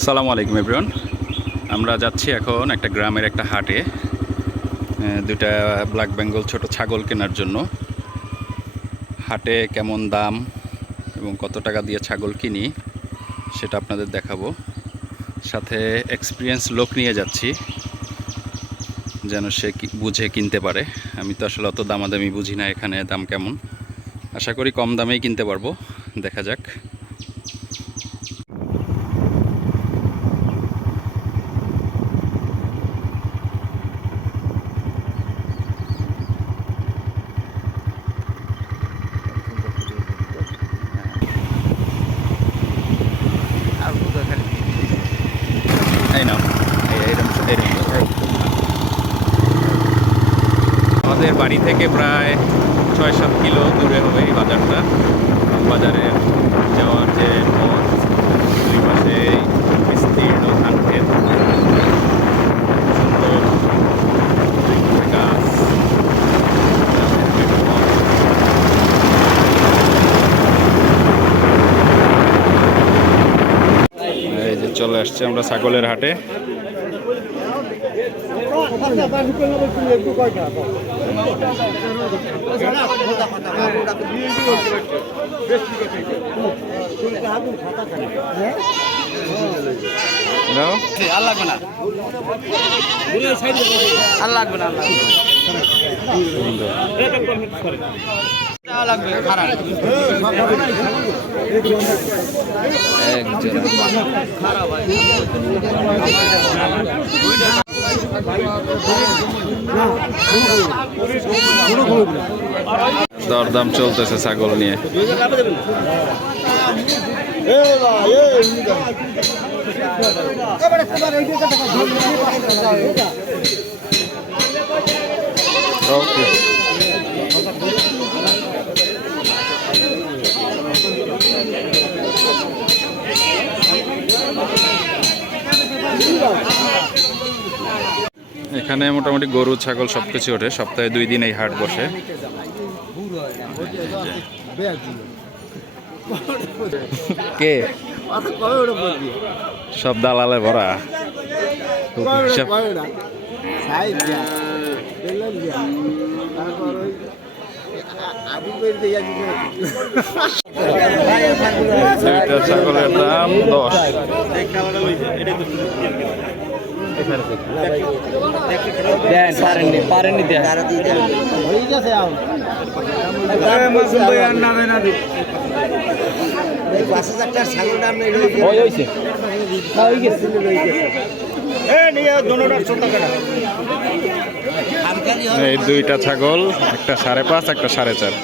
আসসালামু আলাইকুম এভরিওয়ান। আমরা যাচ্ছি এখন একটা গ্রামের একটা হাটে দুইটা ব্ল্যাক বেঙ্গল ছোট ছাগল কেনার জন্য। হাটে কেমন দাম এবং কত টাকা দিয়ে ছাগল কিনি সেটা আপনাদের দেখাবো। সাথে এক্সপিরিয়েন্স লোক নিয়ে যাচ্ছি যেন সে বুঝে কিনতে পারে। আমি তো আসলে অত দামাদামি বুঝি না, এখানে দাম কেমন। আশা করি কম দামেই কিনতে পারবো, দেখা যাক। আমাদের বাড়ি থেকে প্রায় ৬-৭ কিলো দূরে হবে এই বাজারটা। বাজারে যাওয়ার যে পথ, দুই পাশে বিস্তীর্ণ ধান ক্ষেত, সুন্দর গাছ। এই যে চলে আসছে আমরা ছাগলের হাটে। দরদাম চলতেছে ছাগল নিয়ে। এখানে মোটামুটি গরু ছাগল সবকিছু ওঠে, সপ্তাহে 2 দিন এই হাট বসে। কে সব দালালে ভরা। ছাগলের দাম 10। এই দুইটা ছাগল, একটা 5.5, একটা 4.5।